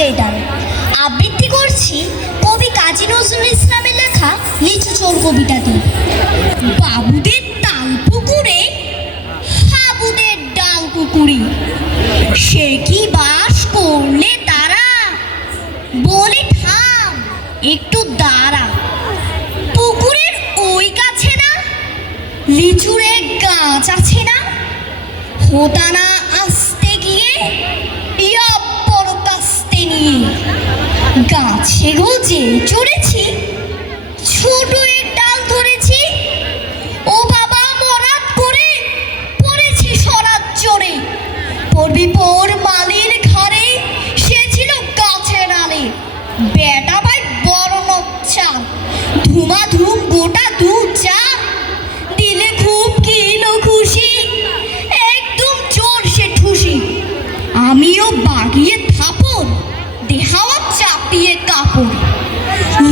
যেটার আবৃত্তি করছি কবি কাজী নজরুল ইসলামের লেখা লিচু চোর কবিতাটি। বাবুদের তাল পুকুরে হাবুদের ডাল পুকুরে, সে কি বাস করলে তারা, বলে থাম একটু দাঁড়া। পুকুরের ওই গাছে না লিচুরে গাছ আছে না, হোতানা আসতে গিয়ে বড় কাস্তে নিয়ে গাছে গোজে চড়েছি, ছোট এর ডাল ধরেছি। ও বাবা মরাত করে পড়েছি সরাত চড়ে, পড়বি পর মালির ঘরে, সে ছিল গাছের আলে। বেটা ভাই বড় নচ্ছা, ধুমা ধুম গোটা দু চা, দিলে খুব কিলো খুশি, একদম চোর সে ঠুসি। আমিও বাগিয়ে থাপড়, দেহাওয়া চাপিয়ে কাপড়,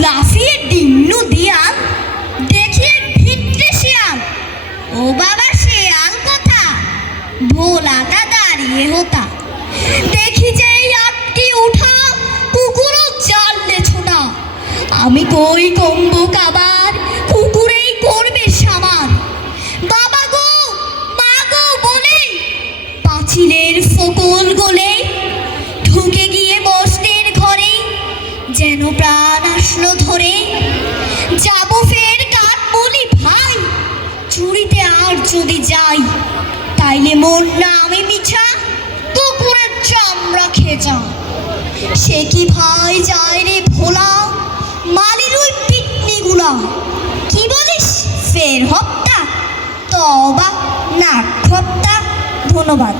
লাফিয়ে ডিন্নু দিয়াল, দেখিয়ে ভিতরে শিয়াল। ও বাবা শিয়াল কথা, ভোলাটা দাঁড়িয়ে হতা, দেখি যে আটটি উঠা, কুকুরও জানলে ছোটা। আমি কই কম্বো কাবার, কুকুরেই করবে সামার। বাবা গো মা গো বলে পাঁচিলের ফোকল গলে ঢুকে গিয়ে বসতের ঘরে, যেন প্রাণ আসলো ধরে। যাব ফের কাঠ বলি ভাই, চুরিতে আর যদি যাই, তাইলে মোর নামে মিছা, কুকুরের চামড়া খেজা। সে কি ভাই যায় রে ভোলা, মালির ওই পিটনিগুলা। কি বলিস ফের হত্যা, তবা না হত্যা। ধন্যবাদ।